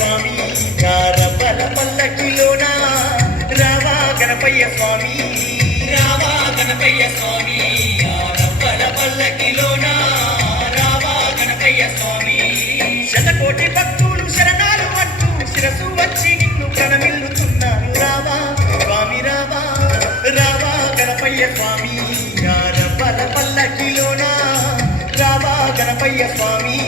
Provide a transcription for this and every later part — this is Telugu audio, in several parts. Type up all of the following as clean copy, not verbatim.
స్వామి రవ్వల పల్లకిలోన రావా గణపయ్య స్వామి రావా గణపయ్య స్వామి రవ్వల పల్లకిలోన రావా గణపయ్య స్వామి శతకోటి భక్తులు శరణాలు అంటూ శిరసు వచ్చి నిన్ను కనమిల్లుతున్నారు రావా స్వామి రావా రావా గణపయ్య స్వామి రవ్వల పల్లకిలోన రావా గణపయ్య స్వామి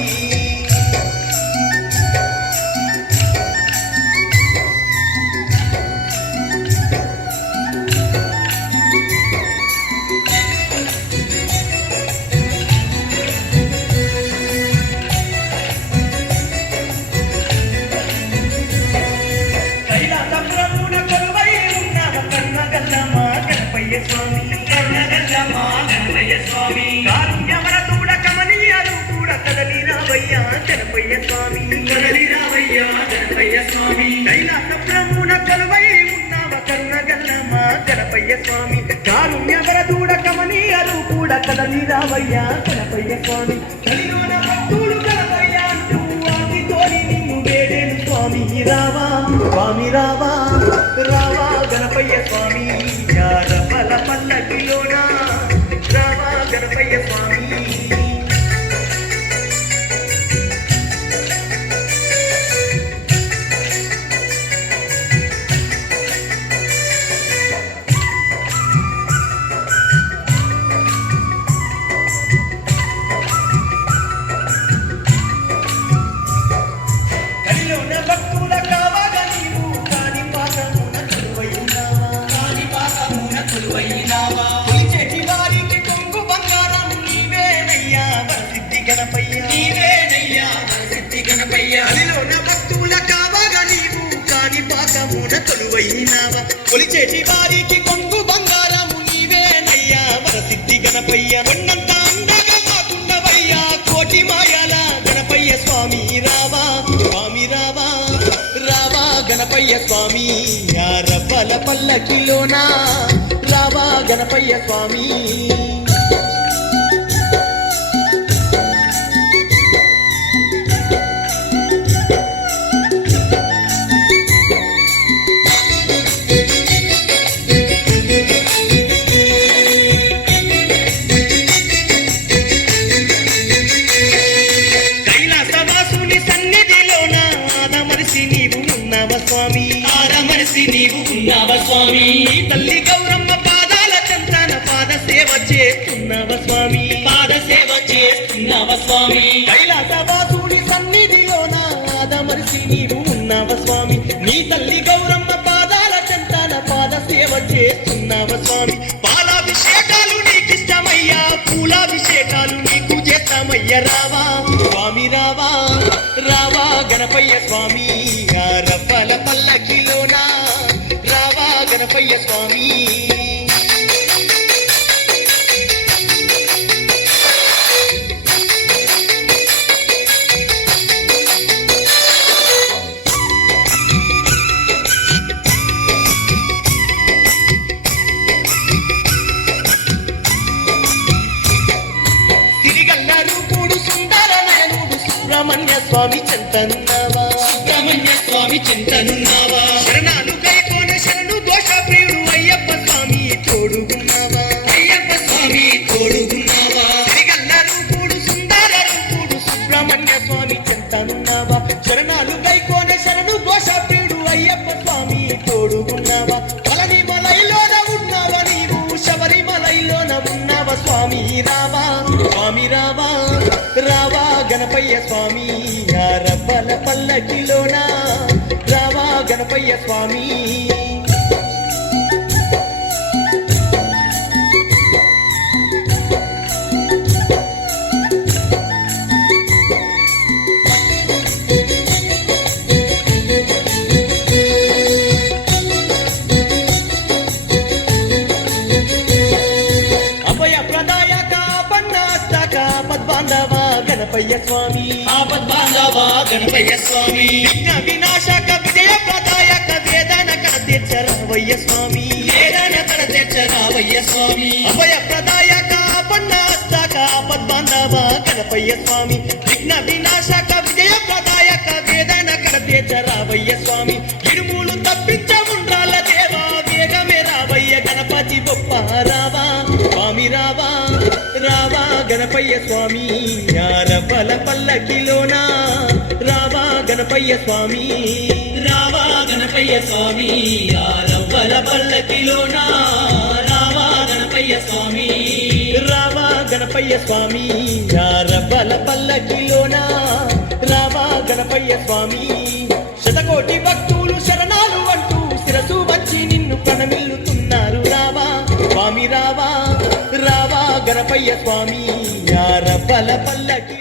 కదలి రావయ్యా గణపయ్య స్వామి కలిలోన భక్తులు గణపయ్య అంటూ ఆకితోని నిన్ను వేడేను స్వామి రావా స్వామి రావా రావా గణపయ్య స్వామి రవ్వల పల్లకిలోన రావా గణపయ్య స్వామి కొలిచేటి వారికి కొంగు బంగారము నీవేనయ్యా వరసిద్ధి గణపయ్య ఉన్నంత అండగా మాకున్నవయ్యా కోటి మాయాల గణపయ్య స్వామి రావా స్వామి రావా రావా గణపయ్య స్వామి రవ్వల పల్లకిలోన రావా గణపయ్య స్వామి స్వామి తల్లి గౌరమ్మ పాదాల చంతన పాద సేవ చేస్తున్నావ స్వామి పాద సేవ చేస్తున్నావ స్వామి కైలాసవాసుని సన్నిధిలోన ఆదమరిసి నీవు ఉన్నావ స్వామి నీ తల్లి గౌరమ్మ పాదాల చంతన పాద సేవ చేస్తున్నావ స్వామి పాలాభిషేకాలు నీకిష్టమయ్యా పూలాభిషేకాలు నీకు చేస్తామయ్య రావా స్వామి రావా రావా గణపయ్య స్వామి రవ్వల పల్లకిలోన గణపయ్య స్వామి తిరిగన్నారు కూడు సుందర నయనుడు సుబ్రహ్మణ్య స్వామి చింతనున్నావా సుబ్రహ్మణ్య స్వామి చింతనున్నావా శరణాలు కైకోన శరణు దోష ప్రియుడు అయ్యప్ప స్వామి తోడుగున్నావా అయ్యప్ప స్వామి తోడుగున్నావా తిరిగన్నారు కూడు సుందర రూపుడు సుబ్రహ్మణ్య స్వామి చింతనున్నావా శరణాలు కైకోన శరణు దోష ప్రియుడు అయ్యప్ప స్వామి తోడుగున్నావా పళని మలైలోన ఉన్నావా నీవు శబరిమలైలోన ఉన్నావా స్వామి రావా స్వామి రావా రావా గణపయ్య స్వామి రవ్వల పల్లకిలోన రావా గణపయ్య స్వామి అభయ ప్రదాయక పన్నాస్తక పద్బాంధవ గణపయ్య స్వామి ఆపద్బాంధవ గణపయ్య స్వామి విఘ్న వినాశక విజయ ప్రదాయక వేదన కడ తీర్చరావయ్య స్వామి వేదన కడ తీర్చరావయ్య స్వామి అభయ ప్రదాయక పన్నాస్తక పద్బాంధవ గణపయ్య స్వామి విఘ్న వినాశక విజయ ప్రదాయక వేదన కడ రావయ్య స్వామి ఇరుములు తప్పించ ఉండ్రాల దేవా వేగమే రావయ్య గణపతి బొప్ప రావా స్వామి రావా రావా గణపయ్య స్వామి యారబల పల్లకిలోనా రావా గణపయ్య స్వామి రావా గణపయ్య స్వామి యారవ్వల పల్లకిలోనా రావా గణపయ్య స్వామి రావా గణపయ్య స్వామి యారబల పల్లకిలోనా రావా గణపయ్య స్వామి శతకోటి భక్తులు శరణాలు అంటూ శిరసు వచ్చి నిన్ను ప్రణమిల్లుతున్నారు రావా స్వామి రావా రావా గణపయ్య స్వామి యారబల పల్లకి